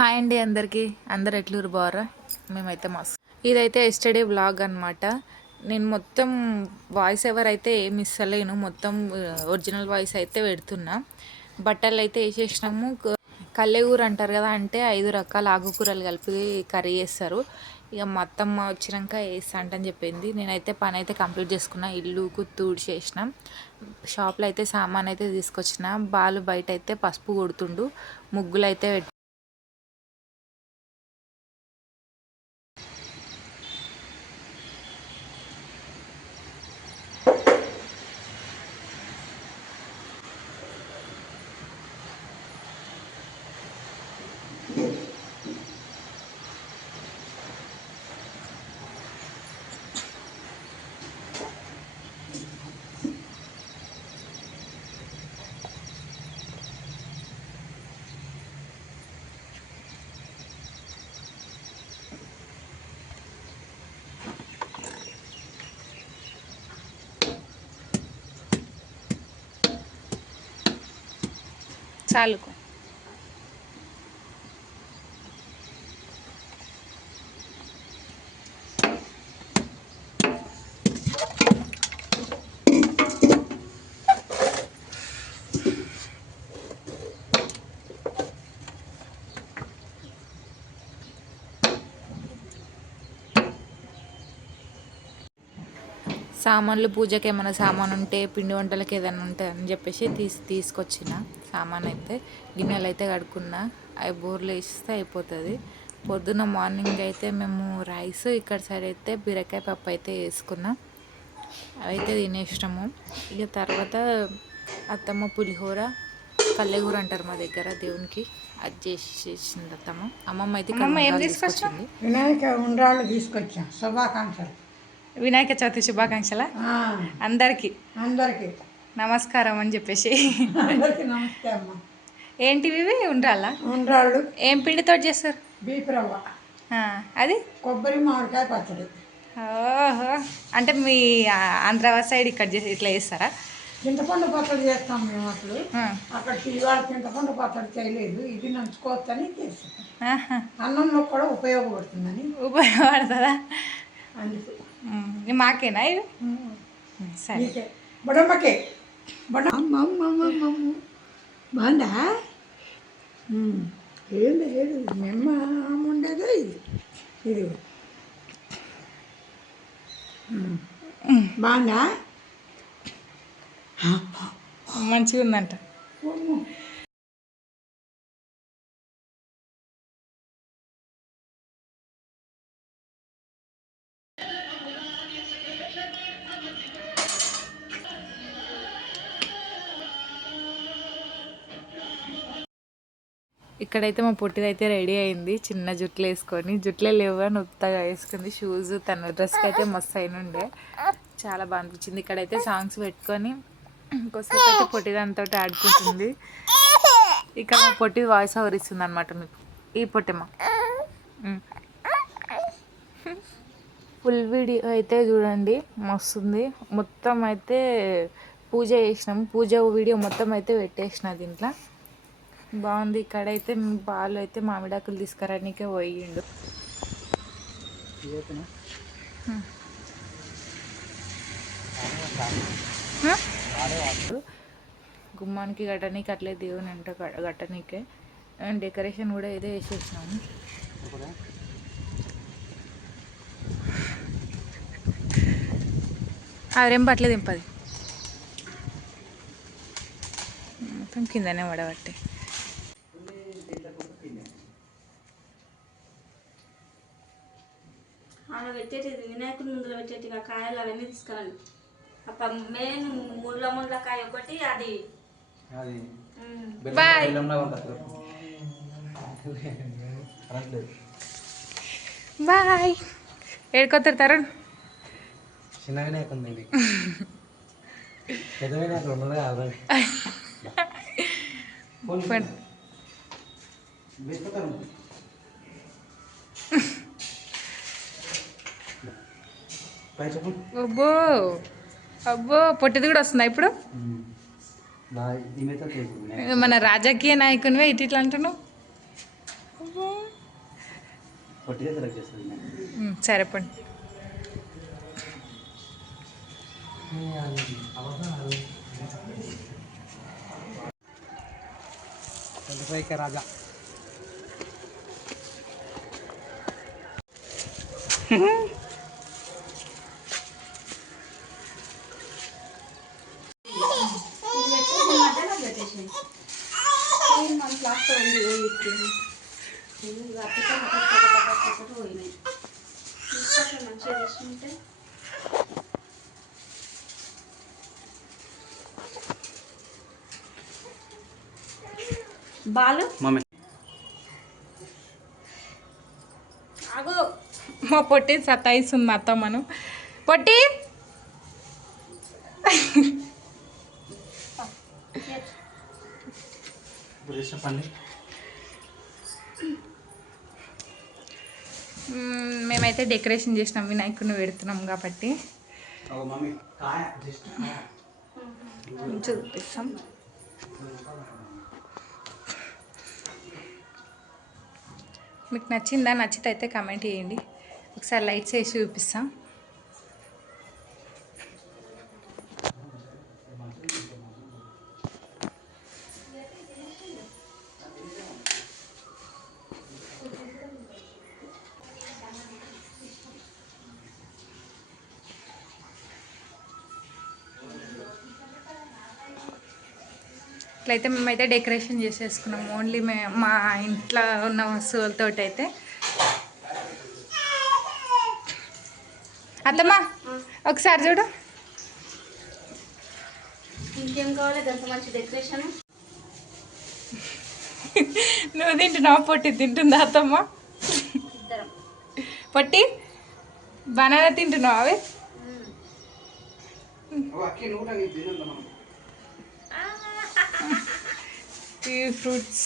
Hi అండి అందరికీ. అందరు ఎట్లూరు బారా? మేమైతే మస్తు. ఇదైతే ఎస్టర్డే వ్లాగ్ అనమాట. నేను మొత్తం వాయిస్ ఎవర్ అయితే ఏమి ఇస్తలేను, మొత్తం ఒరిజినల్ వాయిస్ అయితే పెడుతున్నా. బట్టలు అయితే వేసేసినాము. కల్లెగూర అంటారు కదా, అంటే 5 రకాల ఆకుకూరలు కలిపి కర్రీ చేస్తారు. ఇక మా అత్తమ్మ వచ్చినాక వేస్తా అంటని చెప్పింది. నేనైతే పని అయితే కంప్లీట్ చేసుకున్నా, ఇల్లు తుడిచి చేసిన. షాప్లో అయితే సామాన్ అయితే తీసుకొచ్చిన. బాలు బయట అయితే పసుపు కొడుతుండు, ముగ్గులు అయితే చాలుకో. సామాన్లు పూజకి ఏమైనా సామాన్ ఉంటే, పిండి వంటలకి ఏదైనా ఉంటే అని చెప్పేసి తీసుకొచ్చిన సామాన్ అయితే. గిన్నెలు అయితే కడుక్కున్నా, అవి బోర్లు వేస్తే అయిపోతుంది. పొద్దున్న మార్నింగ్ అయితే మేము రైస్, ఇక్కడ సైడ్ అయితే బీరకాయ పప్పు అయితే వేసుకున్నాం. అవైతే తినేసినాము. ఇక తర్వాత అత్తమ్మ పులిహోర, కల్లెగూర అంటారు మా దగ్గర దేవునికి, అది చేసింది అత్తమ్మ. అమ్మమ్మ అయితే తీసుకొచ్చింది. వినాయక ఉండ్రాళ్ళు తీసుకొచ్చా. శుభాకాంక్షలు. వినాయక చవితి శుభాకాంక్షల అందరికీ. అందరికీ నమస్కారం అని చెప్పేసి. అందరికీ నమస్తే అమ్మ. ఏంటివి ఇవి? ఉండ్రాళ్ళ? ఉండ్రాళ్ళు ఏం పిండితో చేస్తారు? బీపు రవ్వ, అది కొబ్బరి మామిడికాయ పచ్చడి. ఓహో, అంటే మీ ఆంధ్ర సైడ్ ఇక్కడ ఇట్లా చేస్తారా? చింతపండు పచ్చడి చేస్తాం మేము. అసలు అక్కడ ఇవాళ చింతపండు పచ్చడి చేయలేదు, ఇది నంచుకోవచ్చని చేస్తాం. అన్నంలో కూడా ఉపయోగపడుతుందని. ఉపయోగపడుతుందా? అందుకు మాకేనా ఇవి? సరే. బొడమ్మకే బాగుందా? లేదు లేదు, నిమ్మ ఉండేది ఇది. బాగుందా? మంచిగా ఉందంట. ఇక్కడైతే మా పొట్టిదైతే రెడీ అయింది, చిన్న జుట్లు వేసుకొని. జుట్లే లేవు అని ఉత్తగా వేసుకుంది. షూస్, తన డ్రెస్కి అయితే మస్తు అయినుండే, చాలా బాగా అనిపించింది. ఇక్కడైతే సాంగ్స్ పెట్టుకొని ఇంకోసేపు అయితే పొట్టిదానితో ఆడుకుంటుంది. ఇక్కడ మా పొట్టి వాయిస్ ఓవర్ ఇస్తుంది అనమాట మీకు. ఈ పొట్టిమ్మ ఫుల్ వీడియో అయితే చూడండి, మస్తుంది. మొత్తం అయితే పూజ చేసినాము, పూజ వీడియో మొత్తం అయితే పెట్టేసిన దీంట్లో. బాగుంది. ఇక్కడైతే బాలు అయితే మామిడాకులు తీసుకురానికే పోయిండు. గుమ్మానికి గట్టనీకి అట్లే దేవుని అంట గట్టనీకే. డెకరేషన్ కూడా ఏదో వేసేసినాము. అదేం పట్లేదు ఇంపది మొత్తం కిందనే పడబట్టే. అలా పెట్టేది వినాయకుడి ముందులో పెట్టేటి కాయలు అవన్నీ తీసుకురండి. మెయిన్ ముళ్ళ కాయ ఒకటి, అది బాయ్ బాయ్. ఏడుకొస్తారు తరుణ్? చిన్న వినాయకు ఉంది, పెద్ద వినాయకుడు ఉన్నది. అబ్బో అబ్బో, పొట్టిది కూడా వస్తుందా ఇప్పుడు? మన రాజకీయ నాయకునివే ఇట్లా అంటున్నావు. పొట్టిగా సెలెక్ట్ చేస్తుంది. సరేపండి. రాజా బాలు మమ్మీ ఆగు. మా పొట్టి సతాయిస్తుంది మా అత్తమ్మను. పొట్టి చెప్పండి. మేమైతే డెకరేషన్ చేసినాం, వినాయకుడిని పెడుతున్నాం కాబట్టి మమ్మీ కాయ జస్ట్ చూపిస్తాం. మీకు నచ్చిందా? నచ్చితే అయితే కామెంట్ చేయండి. ఒకసారి లైట్స్ వేసి చూపిస్తాం. ఇట్లయితే మేమైతే డెకరేషన్ చేసేసుకున్నాం. ఓన్లీ మా ఇంట్లో ఉన్న వస్తువులతో అయితే. అత్తమ్మా ఒకసారి చూడు. ఇంకేం కావాలి? అంత మంచి డెకరేషన్. నువ్వు తింటున్నావు, పొట్టి తింటుందా అత్తమ్మ? ఇద్దరం. పొట్టి బనానా తింటున్నావు? అవి ఫ్రూట్స్.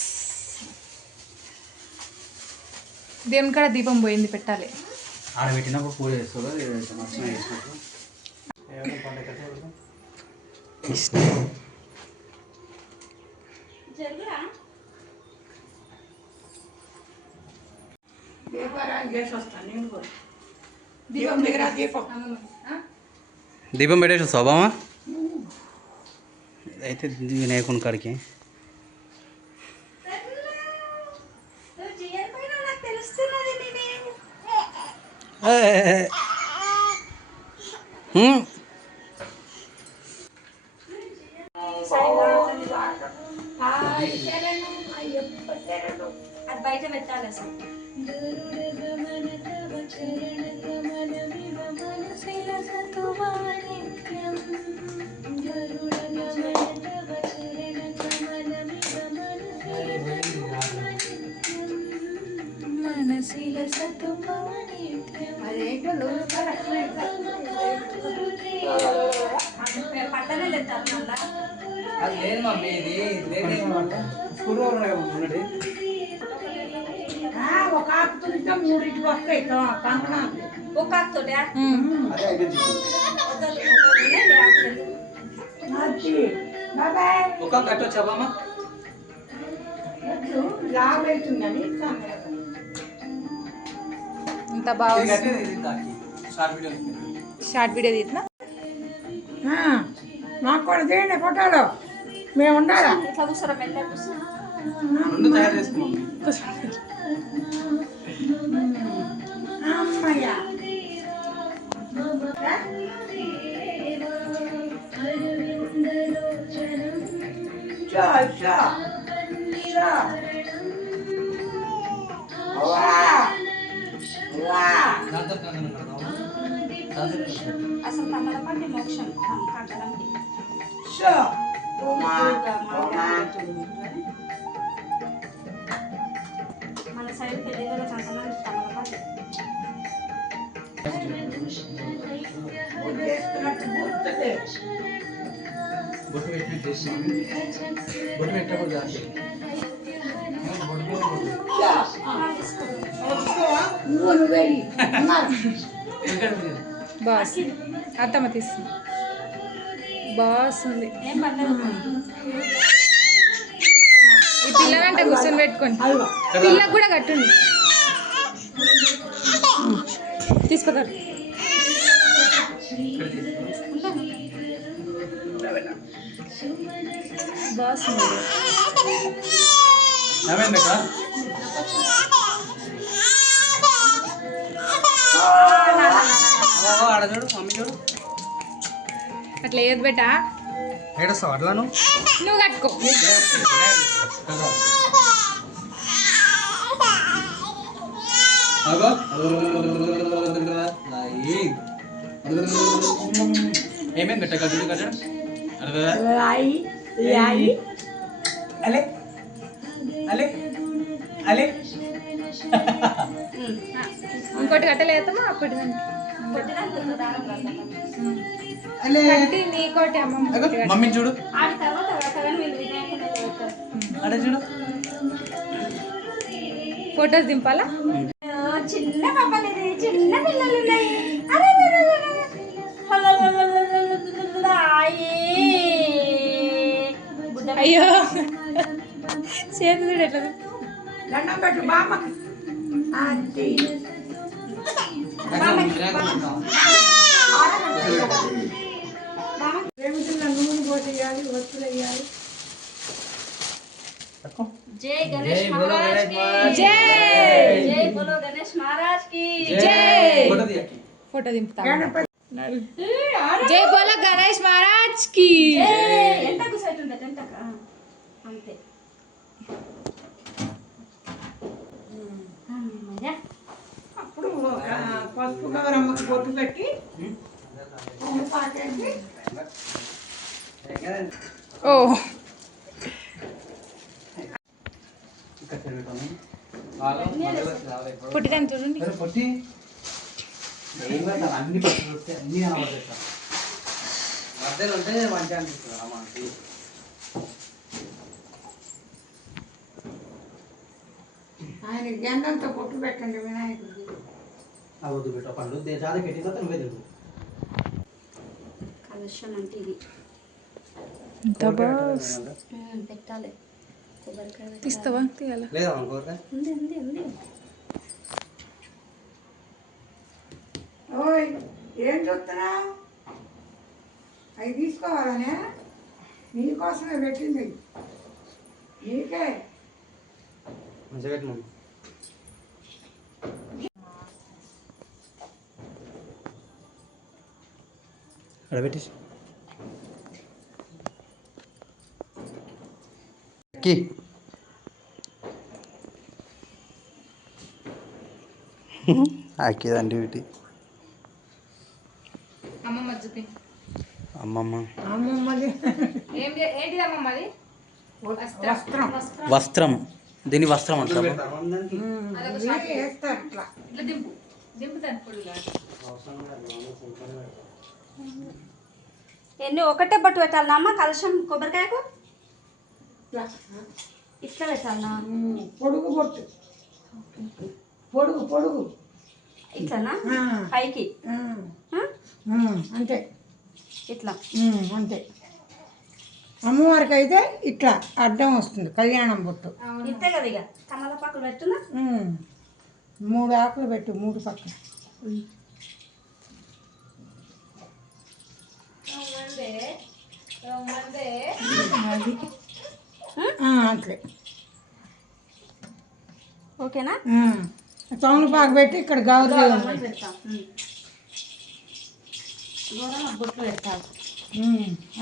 దేవుని కాడ దీపం పోయింది, పెట్టాలి. ఆడబెట్టినప్పుడు పూజ చేస్తారు. నచ్చిన చేసినప్పుడు జరుగురా. దీపారాయణ చేసి వస్తాను నేను కూడా. దీపం దగ్గర దీపం. దీపం పెట్టేసి స్వభావమా అయితే వినాయకుని కాడికి. అది బయట పెట్టాలి అసలు. పట్టనే లేదు అట్లా. అది లేదు మమ్మీ, ఇది ఒక ఆకు తులితే మూడింటికి వస్తాయి కంకణాలు. ఒక ఆకుతోటే బాబాయ్ ఒక కట్టు వచ్చావమ్మా. లాభ అవుతుందని ఇంత బాగా షార్ట్ వీడియో తీసిన. మాకు కూడా తీయండి ఫోటోలు, మేము ఉండాలా. ఇట్లా కూర్చోరా, మెల్లగా కూర్చో. రెండు తయారు చేసుకున్నాం. అమ్మయ్య అసలు తమల పండి మోక్షం కట్టడానికి. మన సైడ్ పెళ్ళిళ్ళ కంకణం తమల పండి. బొట్టు పెట్టినట్టు చేసినాం. బొట్టు పెట్టకూడదు అంటే బాస్ అత్తమ్మ తీస్తుంది. బాస్ ఉంది. ఏం పర్లేదు. ఈ పిల్ల పిల్లలంటే కూర్చొని పెట్టుకోండి. అదిగో పిల్లకు కూడా కట్టుండి. తీసుకుంటారు. బాస్ ఏమైందక్క ఆడ చూడు మమ్మీ చూడు అట్లా ఏది బెటా ఏడస్తావు అట్లా నువ్వు కట్టుకో. ఏమేమి కట్ట కట్టు కట్టడం రాయి రాయి అలే అలే అలే ఇంకోటి కట్టలేదమ్మా అప్పటి కట్టి నీకోటి అమ్మమ్మ మమ్మీ చూడు ఆడి తర్వాత కడతారని వీళ్ళు వినాయకుడిని పెడతారు. అడే చూడు ఫొటోస్ దింపాలా? చిన్న పాపలు ఇది చిన్న పిల్లలు ఉన్నాయి. అరే అరే, అరే, అరే, అరే. హలలలలలలలలల. బుడ్డ అయ్యో చేతి చూడు ఎట్లా దండం పెట్టు బామ్మకి అది ప్రేమితున్న నూనె పోసి వేయాలి, ఒత్తులు వేయాలి. జై గణేష్ మహారాజ్ కి జై జై బోలో గణేష్ మహారాజ్ కి జై. ఫోటో తీయకి ఫోటో దింపుతా. గణపతి జై బోలో గణేష్ మహారాజ్ కి. ఎంతకు సెట్ ఉంటుంది ఎంతక అంతే. అప్పుడు ఒక పసుపు గౌరమ్మకి బొట్టు పెట్టి పూలు పాకేసి ఓ పుట్టిదాన్ని చూడండి. పొట్టి అన్ని పట్టుకు వస్తే అన్ని కనబడతాయి మధ్యలో ఉంటే మంచిగా అనిపిస్తుంది అమ్మ ఆయన గంధంతో బొట్టు పెట్టండి వినాయకుడికి. వద్దు పెట్ట పండు జాద పెట్టిన తర్వాత నువ్వే తెలుగు కలశం అంటే ఇది పెట్టాలి. కొబ్బరికాయ పెట్టాలి. తీస్తావా? తీయాలా? లేదా అనుకోరుగా ఉంది ఉంది ఉంది. ఓయ్ ఏం చూస్తున్నావు? అవి తీసుకోవాలనే నీకోసమే పెట్టింది, నీకే. మంచిగా పెట్టి మమ్మీ అక్కడ పెట్టేసి కి ఆకేదండి వీటి అమ్మమ్మ చూపి. అమ్మమ్మ అమ్మమ్మది ఏంటిది అమ్మమ్మ అది? వస్త్రం వస్త్రం దీని వస్త్రం అంటారు ఇది వేస్తారు ఇట్లా. ఇట్లా దింపు దింపుతాను పొడిగా. ఎన్ని ఒకటే బట్టు పెట్టాలన్నా అమ్మ కలశం కొబ్బరికాయకు ఇట్లా. ఇట్లా పెట్టాలన్నా పొడుగు బొట్టు, పొడుగు పొడుగు ఇట్లానా ఆ. పైకి ఆ, ఆ? అంతే. ఇట్లా అంతే. అమ్మవారికి అయితే ఇట్లా అడ్డం వస్తుంది కళ్యాణం బొట్టు. ఇంతే కదా ఇక తమలపాకులు పెట్టున్నా 3 ఆకులు పెట్టు, 3 పక్కన. అది అట్లే. ఓకేనా తమలపాకు పెట్టి ఇక్కడ గౌరీ పెడతాం. బొట్లు పెట్టాలి.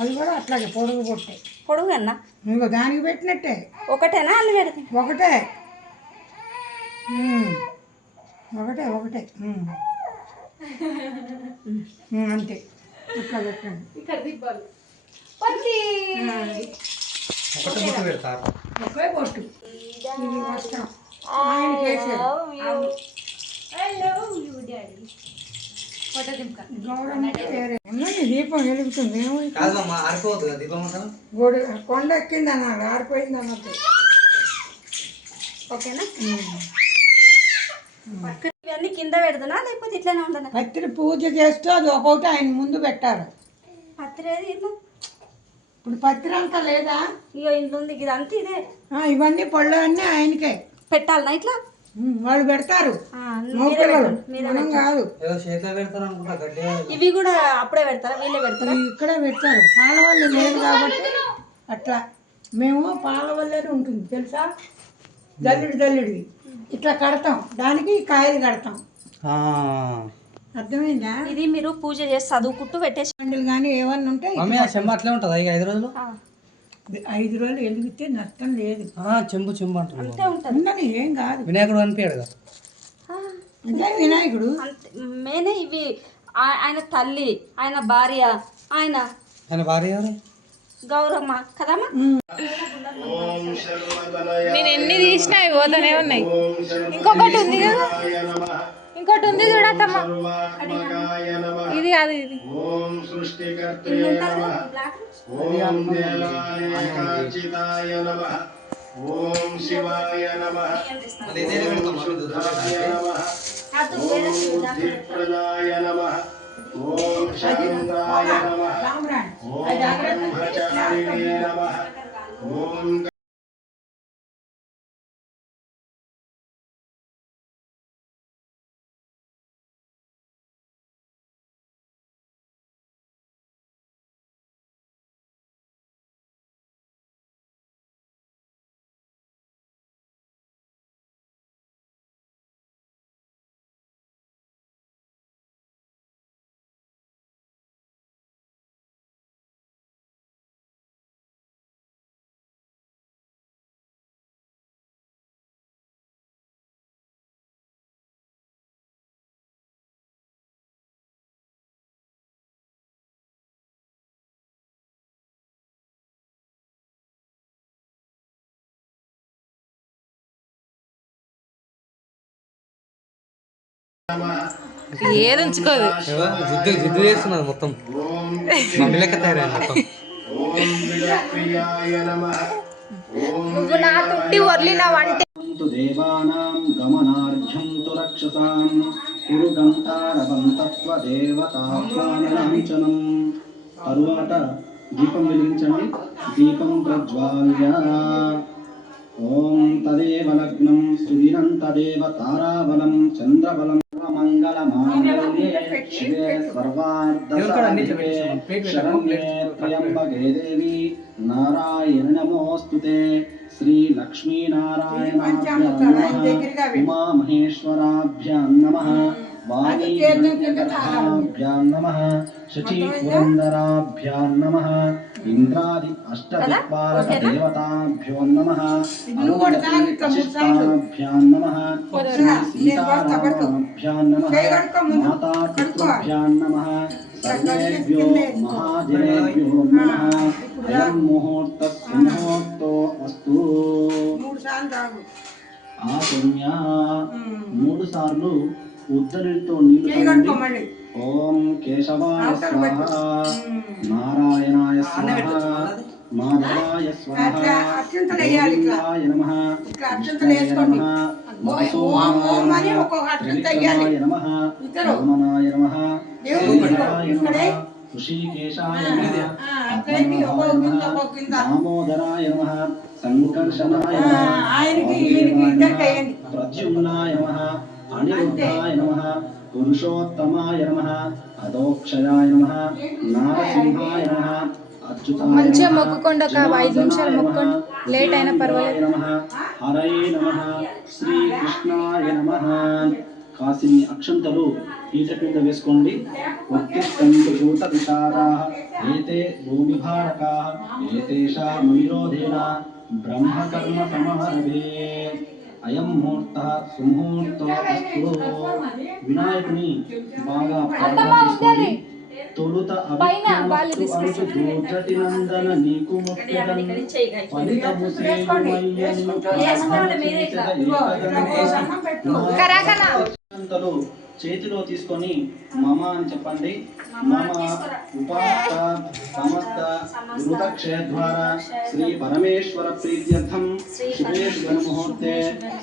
అది కూడా అట్లాగే పొడుగు బొట్టే. పొడుగు అన్న ఇంకో దానికి పెట్టినట్టే, ఒకటేనా అల్లు పెడతాం. ఒకటే. ఒకటే ఒకటే. అంతే. ఇట్లా పెట్టండి. ఇక్కడ దిబ్బాలు. ఒకటి గుర్తు పెడతారు ఒకే బొట్టు. ఇది వస్త్రం ఆయనకి వేసేది. ఫోటో దింపుతా. గౌరమ్మకి వేరే. ఉన్నది దీపం వెలుగుతుంది. ఏమైంది? కాదమ్మా ఆరిపోవద్దు కదా దీపం అంతా కొండ ఎక్కింది అన్నాడు, ఆరిపోయింది అన్నట్టు. ఓకేనా ఇవన్నీ కింద పెడతానా లేకపోతే ఇట్లానే ఉండనా? పత్రి పూజ చేస్తూ అది ఒక్కొక్కటి ఆయన ముందు పెట్టారు. పత్రి ఏది ఇట్లా ఇప్పుడు పత్రి అంతా లేదా? ఇగో ఇంట్లో ఉంది ఇది అంతా ఇదే ఇవన్నీ పళ్ళు అన్నీ ఆయనకే పెట్టాలనా ఇట్లా? వాళ్ళు పెడతారు, ఆ, మగపిల్లలు, మనం కాదు. ఏదో చేతిలో పెడతారు అనుకుంటా గట్టిగా. ఇవి కూడా అప్పుడే పెడతారా, వీళ్ళే పెడతారా? ఇక్కడే పెడతారు, పాల వల్ల లేదు కాబట్టి అట్లా. మేము పాల వల్లనే ఉంటుంది తెలుసా, జల్లుడి ఇట్లా కడతాం, దానికి కాయలు కడతాం. ఆ. అర్థమైందా? ఇది మీరు పూజ చేసి చదువుకుంటూ పెట్టేసి పండుగలు కానీ ఏమన్నా ఉంటే మమ్మీ ఆ చెంబు అట్లే ఉంటుందా ఇక 5 రోజులు? 5 రోజులు ఎదిగితే నష్టం లేదు. చెంబు అంటున్నాను. అంతే ఉంటుంది. ఉండని ఏం కాదు. వినాయకుడు అనిపించాడు కదా. అంటే వినాయకుడు అంతే మేనే ఇవి. ఆయన తల్లి, ఆయన భార్య, ఆయన భార్య ఎవరు? గౌరమ్మ కదమ్మా. నేను ఎన్ని తీసినా అవి పోతానే ఉన్నాయి. ఇంకొకటి ఉంది కదా, ఇంకోటి ఉంది చూడత్తమ్మ, ఇది కాదు ఇది. ఏది ఉంచుకోదు, జిద్దు చేస్తున్నారు మొత్తం. మమ్మీ లెక్క తయారైంది మొత్తం. నువ్వు నా తుట్టి వర్లినావంటే దేవానాం గమనార్ఘ్యం తు రక్షసాం కురు గంటారవంతత్వదేవతాహ్వానలాంఛనం. తరువాత దీపం వెలిగించండి. దీపం ప్రజ్వాల్య ఓం తదేవ లగ్నం సుదినం తదేవ తారాబలం చంద్రబలం మంగళమాంగళ్యే శివే సర్వార్థసాధికే శరణ్యే త్ర్యంబకే దేవి నారాయణ నమోస్తుతే. శ్రీ లక్ష్మీనారాయణాభ్యాం నమః, ఉమామహేశ్వరాభ్యాం నమః, వాణీభ్యాం నమః, శచీపురందరాభ్యాం నమః, ఇంద్రాది అష్టదిక్పాలక దేవతాభ్యో నమః, అరుణభ్యాం నమః, సీతారామాభ్యాం నమః, మాతాపితృభ్యాం నమః, సర్వేభ్యో మహాదేవేభ్యో నమః. అయం ముహూర్త సుముహూర్తో అస్తు. ఆశమ్య 3 సార్లు ఉద్దరితో నీళ్లు ఓం కేశవాయ స్వాహ, నారాయణాయ స్వాహ, మాధవాయ స్వాహ, గోవిందాయ నమః, కృష్ణాయ నమః, మధుసూదనాయ నమః, వామనాయ నమః, శ్రీధరాయ నమః, ఋషికేశాయ నమః, పద్మనాభాయ నమః, దామోదరాయ నమః, సంకర్షణాయ నమః, వాసుదేవాయ నమః, ప్రద్యుమ్నాయ నమః, అనిరుద్ధాయ నమః, పురుషోత్తమాయ నమః, అదోక్షయాయ నమః, నారసింహాయ నమః, అచ్యుతాయ మంచిగా నమః, మొక్కుకోండి, ఒక 5 నిమిషాలు మొక్కండి, లేట్ అయినా పర్వాలేదు. నమః, హరయే నమః, శ్రీకృష్ణాయ నమః. కాసిని అక్షంతలు ఈత కింద వేసుకోండి. ఉత్తిష్టంతు భూత విశారాః ఏతే భూమిభారకాః ఏతేషాం విరోధేన బ్రహ్మకర్మ సమారభే. అయం ముహూర్త సుముహూర్తో అస్తు. వినాయకుని బాగా ప్రార్థించుకోండి. తొలుత అభిజ్ఞాతి నందన నీకు మొక్కెదన్ ఫలితము శ్రీమయ్యను చేతిలో తీసుకొని మమ అని చెప్పండి. మమ ఉపాస్త సమస్త గురుదక్షయద్వారా శ్రీ పరమేశ్వర ప్రీత్యర్థం శుభే శుభ ముహూర్తే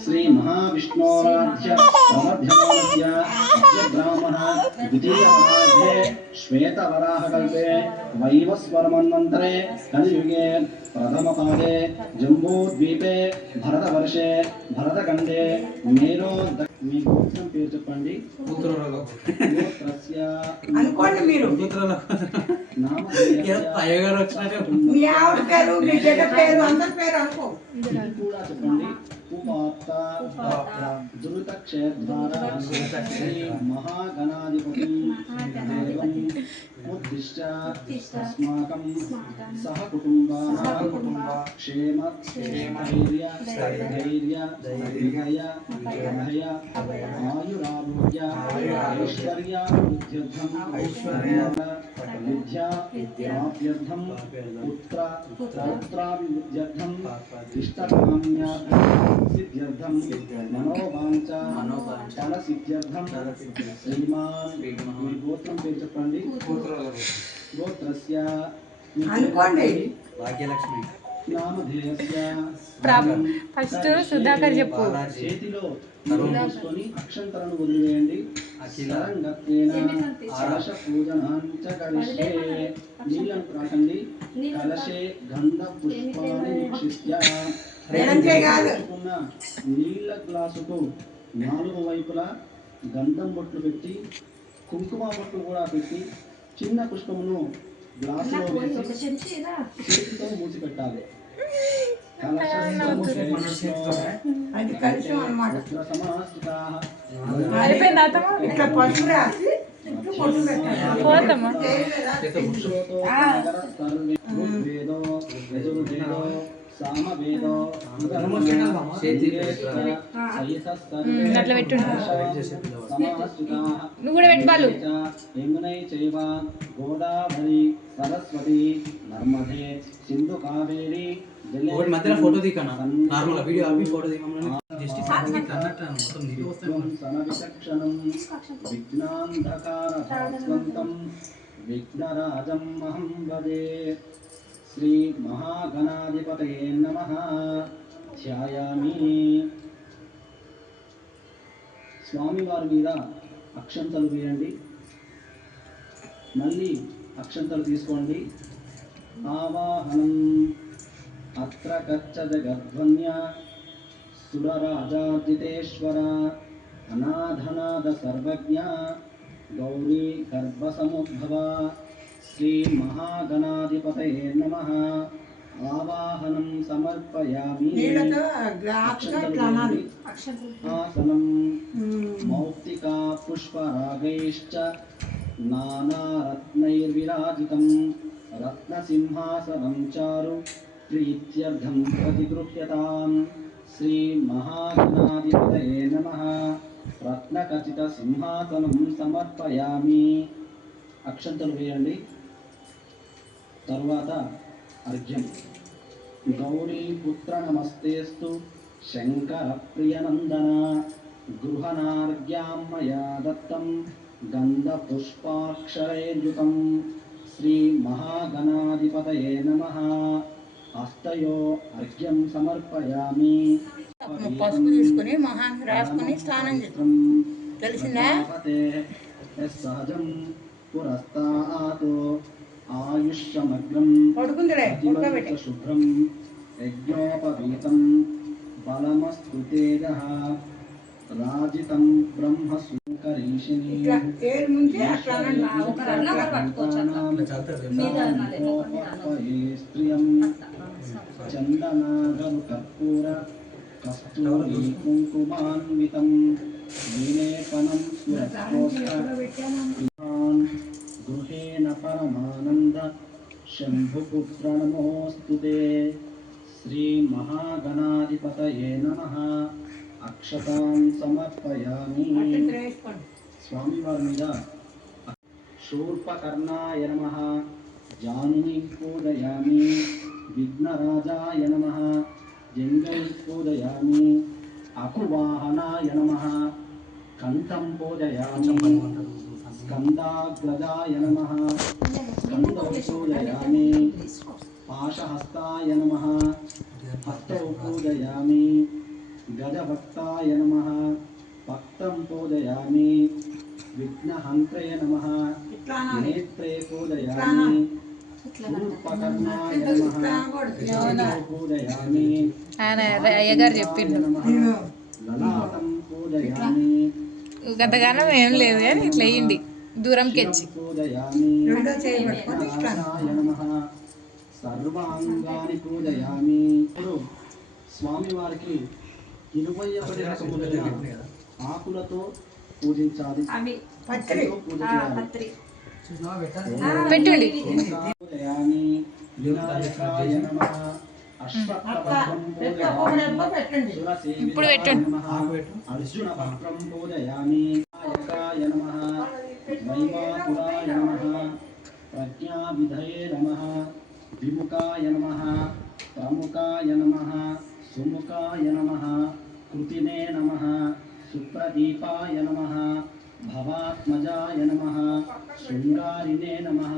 శ్రీ మహావిష్ణోరాధ్య సమర్థ్యమానస్య అద్య బ్రాహ్మణ द्वितीयपरार्धे श्वेतवराहकल्पे वैवस्वरमन्वन्तरे कलियुगे प्रथमपादे जम्बूद्वीपे भरतवर्षे भरतखण्डे मेरो మీ గోత్రం పేరు చెప్పండి. గోత్రస్య అనుకోండి మీరు నామధేయస్య అయ్యగారు వచ్చినాక మీ ఆవిడ పేరు మీ బిడ్డ పేరు అందరి పేరు అనుకో. ఇది కూడా చెప్పండి. ఉపాత్త ధృతక్షేత్ర శ్రీ మహాగణాధిపతి దేవం ఉద్దిశ్య అస్మాకం సహ కుటుంబ క్షేమ ధైర్య విజయ అభయ ఆయురారోగ్య ఐశ్వర్య విద్యా ప్రాప్త్యర్థం పుత్ర పౌత్రాభివృద్ధ్యర్థం ఇష్టకామ్యార్థం సిద్ధ్యర్థం మనోవాంఛ ఫలసిద్ధ్యర్థం శ్రీమాన్ మీ గోత్రం పేరు చెప్పండి. గోత్రస్య అనుకోండి. భాగ్యలక్ష్మి నామధేయస్య ఫస్ట్ సుధాకర్ చెప్పు. చేతిలో తీసుకొని అక్షంతలను వదిలివేయండి. అఖిలంగత్వేన ఆరష పూజనాంచ కరిష్యే నీళ్ళను రాకండి. కలశే గంధ పుష్పాన్ని నిక్షిప్య నీళ్ళ గ్లాసుకు 4 వైపులా గంధం బొట్లు పెట్టి కుంకుమ బొట్లు కూడా పెట్టి చిన్న పుష్పమును గ్లాసులో వేసి చేతితో మూసి పెట్టాలి. అది కలిసి అన్నమాట. సమాస్తితాః అయిపోయిందా అత్తమ్మ? ఇట్లా పసుపు రాసి చుట్టూ పొట్టు పెట్టాలి. పోతమ్మా. పురుషోతో సర్వే ఋగ్వేదో యజుర్వేదో సామవేదో అట్లా పెట్టు. సమాస్తితాః నువ్వు కూడా పెట్టు బాలు. యమునై చైవ గోదావరి సరస్వతి నర్మదే సింధు కావేరి ఒకటి మధ్యలో ఫోటో దిక్కన నార్మల్ వీడియో ఆపి ఫోటో దిగమని జస్ట్ అన్నట్టు మొత్తం నీళ్ళు వస్తాయి. సమవిచక్షణం విఘ్నాంధకారభాస్వంతం విఘ్నరాజం అహం వదే. శ్రీ మహాగణాధిపతయే నమః. ధ్యాయామి. స్వామివారి మీద అక్షంతలు వేయండి. మళ్ళీ అక్షంతలు తీసుకోండి. ఆవాహనం. అత్ర కచ్చ జగద్వన్య సురరాజార్జితేశ్వర అనాథనాద సర్వజ్ఞ గౌరీ గర్భసముద్భవ. శ్రీ మహాగణాధిపతయే నమః. ఆవాహనం సమర్పయామి. నీళ్ళతో గ్లాసుగా ఇట్లా అనాలి. ఆసనం మౌక్తికా పుష్పరాగైశ్చ నానారత్నైర్విరాజితం రత్నసింహాసనం చారు ప్రీత్యర్థం ప్రతిగృహ్యతాం. శ్రీ మహాగణాధిపతయే నమః. రత్నఖచిత సింహాసనం సమర్పయామి. అక్షంతలు వేయండి. తరువాత అర్ఘ్యం. గౌరీ పుత్ర నమస్తేస్తు శంకర ప్రియనందన గృహనార్ఘ్యాం మయా దత్తం గంధ పుష్పాక్షరైర్యుతం. శ్రీ మహాగణాధిపతయే నమః. హస్తయో అర్ఘ్యం సమర్పయామి. పసుపు తీసుకుని మొహానికి రాసుకుని స్నానం చేస్తాం. తెలిసిందా? సహజం పురస్తాతో ఆయుష్యమగ్రం పడుకుందిలే ఉడకబెట్టి. శుభ్రం యజ్ఞోపవీతం బలమస్తు తేజః రాజితం బ్రహ్మ సుకరీషిణి. ఇట్లా ఏడు ముంచి అట్లా అనండి. స్త్రియం చందనాగరు కర్పూర కస్తూరి కుంకుమాన్వితం విలేపనం గృహేణ పరమానంద శంభుపుత్ర నమోస్తుతే. శ్రీ మహాగణాధిపతయే నమః. అక్షతాం సమర్పయామి. స్వామివారి మీద శూర్పకర్ణాయ నమః. జానుని పూజయామి. విఘ్నరాజాయ నమః. జంగై పూజయామి. అకువాహనాయ నమః. కంఠం పూజయామి. స్కందాగ్రజాయ నమః. స్కందౌ పూజయామి. పాశహస్తాయ నమః. హస్తౌ పూజయామి. గజభక్తాయ నమః. భక్తం పూజయామి. విఘ్నహంత్రే నమః నేత్రే పూజయామి శూర్పకర్ణాయ నమః పూజయామి ఆయన అయ్యగారు చెప్పిండు లలాటం పూజయామి గతగానం ఏం లేదు కానీ ఇట్లా అయ్యింది దూరంకి వచ్చి. పూజయామి రెండో చేయి పట్టుకొని ఇట్లా నారాయణ నమః సర్వాంగాని పూజయామి. ఇప్పుడు స్వామివారికి 21 రకములైన ఆకులతో పూజించాలి. అవి పత్రి పూజ చేయాలి. పత్రి పెట్టండి. పూజయామి వినాయకాయ నమః అశ్వత్థపత్రం పూజయామి పెట్టండి. ఇప్పుడు పెట్టండి. అర్జున పత్రం పూజయామి వినాయకాయ నమః వైమాతురాయ నమః ప్రజ్ఞావిధయే నమః విముఖాయ నమః ప్రముఖాయ నమః సుముఖాయ నమః కృతినే నమః సుప్రదీపాయ నమః భవాత్మజాయ నమః శృంగారిణే నమః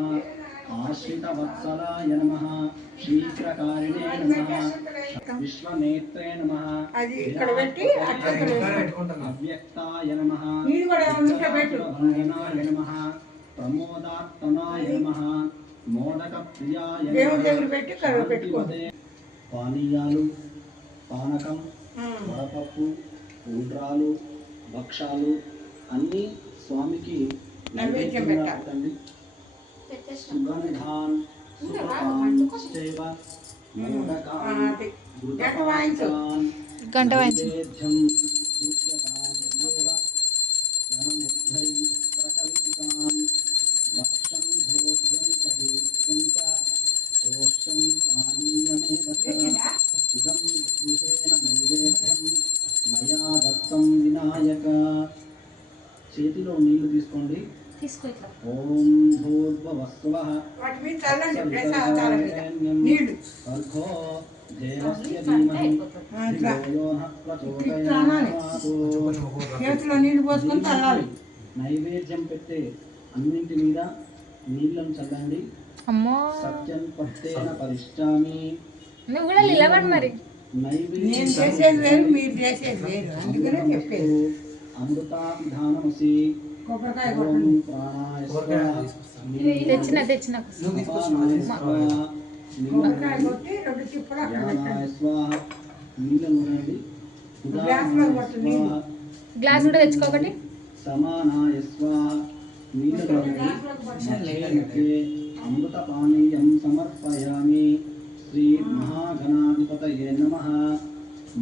ఆశ్రితవత్సలాయ నమః శీఘ్రకారిణే నమః విశ్వనేత్రే నమః అది ఇక్కడ పెట్టి అట్లా అవ్యక్తాయ నమః నీళ్ళు కూడా ఏమన్నా పెట్టు. భంగనాయ నమః ప్రమోదాత్తనాయ నమః మోదకప్రియాయ దేవుడి దగ్గర పెట్టి కర్ర పెట్టుకో. పానీయాలు పానకం వడపప్పు ఉండ్రాలు భక్షాలు అన్నీ స్వామికి నైవేద్యం పెట్టాలి. పెట్టండి. సుగంధాన్ సుఖపాంశ్చైవ మోదకాన్ అది గంట వాయించు. ఘృతపాకాన్ గంట వాయించు. నైవేద్యం దృశ్యతాం దేవ జనముగ్ధై ప్రకల్పితాన్ భక్షం భోజ్యం కహీత్యం చ దోషం పానీయమేవ చ ఇదం గృహేణ నైవేద్యం మయా దత్తం వినాయక. చేతిలో నీళ్లు తీసుకోండి. తీసుకో ఇట్లా. ఓం భూర్భువస్సువః వాటి మీద చల్లండి. ప్రసాదాల మీద నీళ్ళు అర్ఘో దేవస్య ధీమహి అట్లా ధియో యో నః ఇట్లా అనాలి. ప్రచోదయాత్. చేతిలో నీళ్ళు పోసుకొని చల్లాలి. నైవేద్యం పెట్టే అన్నింటి మీద నీళ్లను చల్లండి. అమ్మో సత్యం పత్తేన పరిష్టామి. నువ్వు కూడా నిలబడి మరి. నేను చేసేది వేరు, మీరు చేసేది వేరు, అందుకనే చెప్పేది. అమృతాభిధానమసి. కొబ్బరికాయ ఓం కొట్టండి. ప్రాణాయ స్వాహ. తెచ్చిన అపానాయ స్వాహ. కొబ్బరికాయ కొట్టి 2 చిప్పలు అక్కడ జ్ఞానాయ పెట్టండి. స్వాహ. నీళ్ళను రండి. గ్లాసులో కొట్టు నీళ్ళు. గ్లాస్ కూడా తెచ్చుకోకటి. సమానాయ స్వాహ. నీళ్ళను రండి. అమృతపానీయం సమర్పయామి. శ్రీ మహాగణాధిపతయే నమః.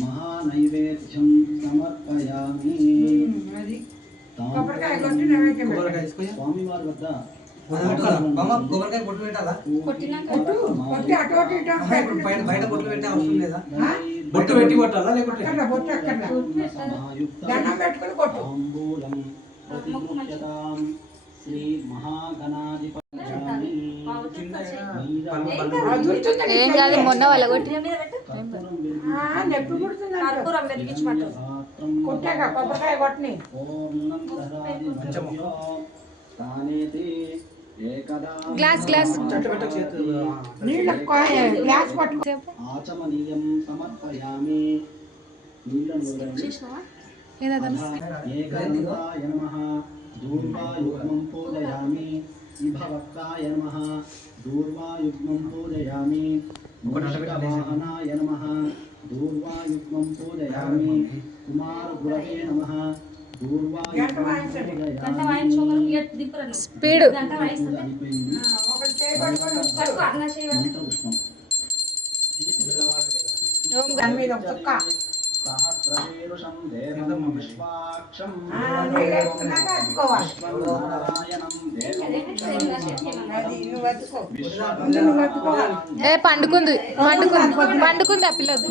మహానైవేద్యం సమర్పయామి. అది కొబ్బరికాయ కొట్టి నైవేద్యం పెట్టండి. స్వామివారి వద్ద కొబ్బరికాయ పొట్టు పెట్టాలా? కొట్టినాక కొట్టి అటు ఇటు ఇటు పెట్టండి. బయట బొట్లు పెట్టే అవసరం లేదా? ఆ? బొట్టు పెట్టి కొట్టాలా లేకుంటే అక్కర్లా, బొట్టు అక్కర్లా. దండం పెట్టుకొని కొట్టు. తాంబూలం ప్రతిముఖ్యతాం. శ్రీ మహాగణాధిపతయామి. ఏం కాదు, మొన్న వాళ్ళ కొట్టి. నొప్పి పుడుతుంది అంటారు. కర్పూరం వెలిగించమంటారు. కొట్టాక కొబ్బరికాయ కొట్టని. గ్లాస్ గ్లాస్ నీళ్ళ గ్లాస్ పట్టుకో. ఆచమనీయం సమర్పయామి. నీళ్ళను వదలండి. ఏకదంతాయ నమః. దూర్వాయుగ్మం పూజయామి. విభవక్తాయ నమః. దూర్వాయుగ్మం పూజయామి. మూషికవాహనాయ నమః. దూర్వాయుగ్మం పూజయామి. కుమారగురవే నమః. గంట వాయించండి. గంట వాయించుకోగలం. ఇక దింపురండి. స్పీడ్. గంట వాయిస్తుంది. అయిపోయింది. ఒకటి చేయి పట్టుకొని పట్టుకో అన్న చేయాలి. మంత్రపుష్పం. దాని మీద ఒక చుక్క. సహస్రశీర్షం దేవం విశ్వాక్షం. నీళ్ళు వేసుకున్నాక అద్దుకోవాలి. నారాయణం దేవం అది నువ్వు అద్దుకో. ముందు నువ్వు అద్దుకోవాలి. ఏ పండుకుంది పండుకుంది పండుకుంది ఆ పిల్లది.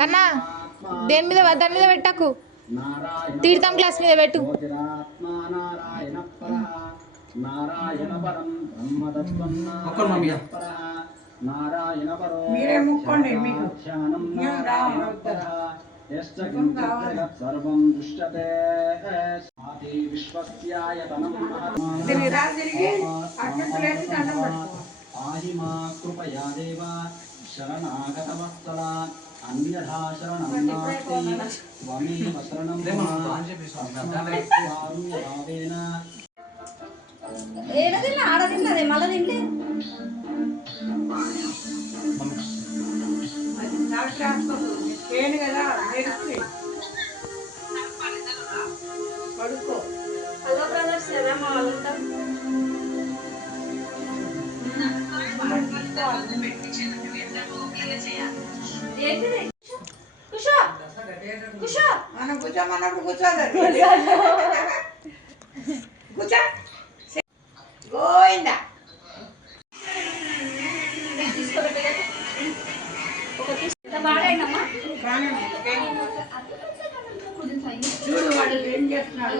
కన్నా దేని మీద దాని మీద పెట్టకు. తీర్థం గ్లాస్ మీద పెట్టు. నారాయణ పరం బ్రహ్మతత్వం నారాయణ పరో మీరే ముక్కోండి, మీకు ధ్యానం మేము రాము. సర్వం దృశ్యతే స్వాతి విశ్వస్యాయతనం తిరిగి రా, తిరిగి అటు లేచి దండం పెట్టుకో. పాహి మా కృపయా దేవ శరణాగతవత్సల అన్యథా శరణం నాస్తి త్వమేవ శరణం కారుణ్యభావేన. ఏడ తిన్నా ఆడ తిన్నదే మళ్ళీ తింటే చేయను కదా నేర్చుకుని పడుకో. హలో బ్రదర్స్ కదా మా వాళ్ళంతా ఏంటిది కుషో కుషో మనం కూర్చోమన్నప్పుడు కూర్చోదు కూర్చో గోయిందా ఎంత బాడైందమ్మా చూడు వాడు ఏం చేస్తున్నాడు.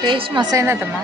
టేస్ట్ మస్తు అయింది అత్తమ్మ.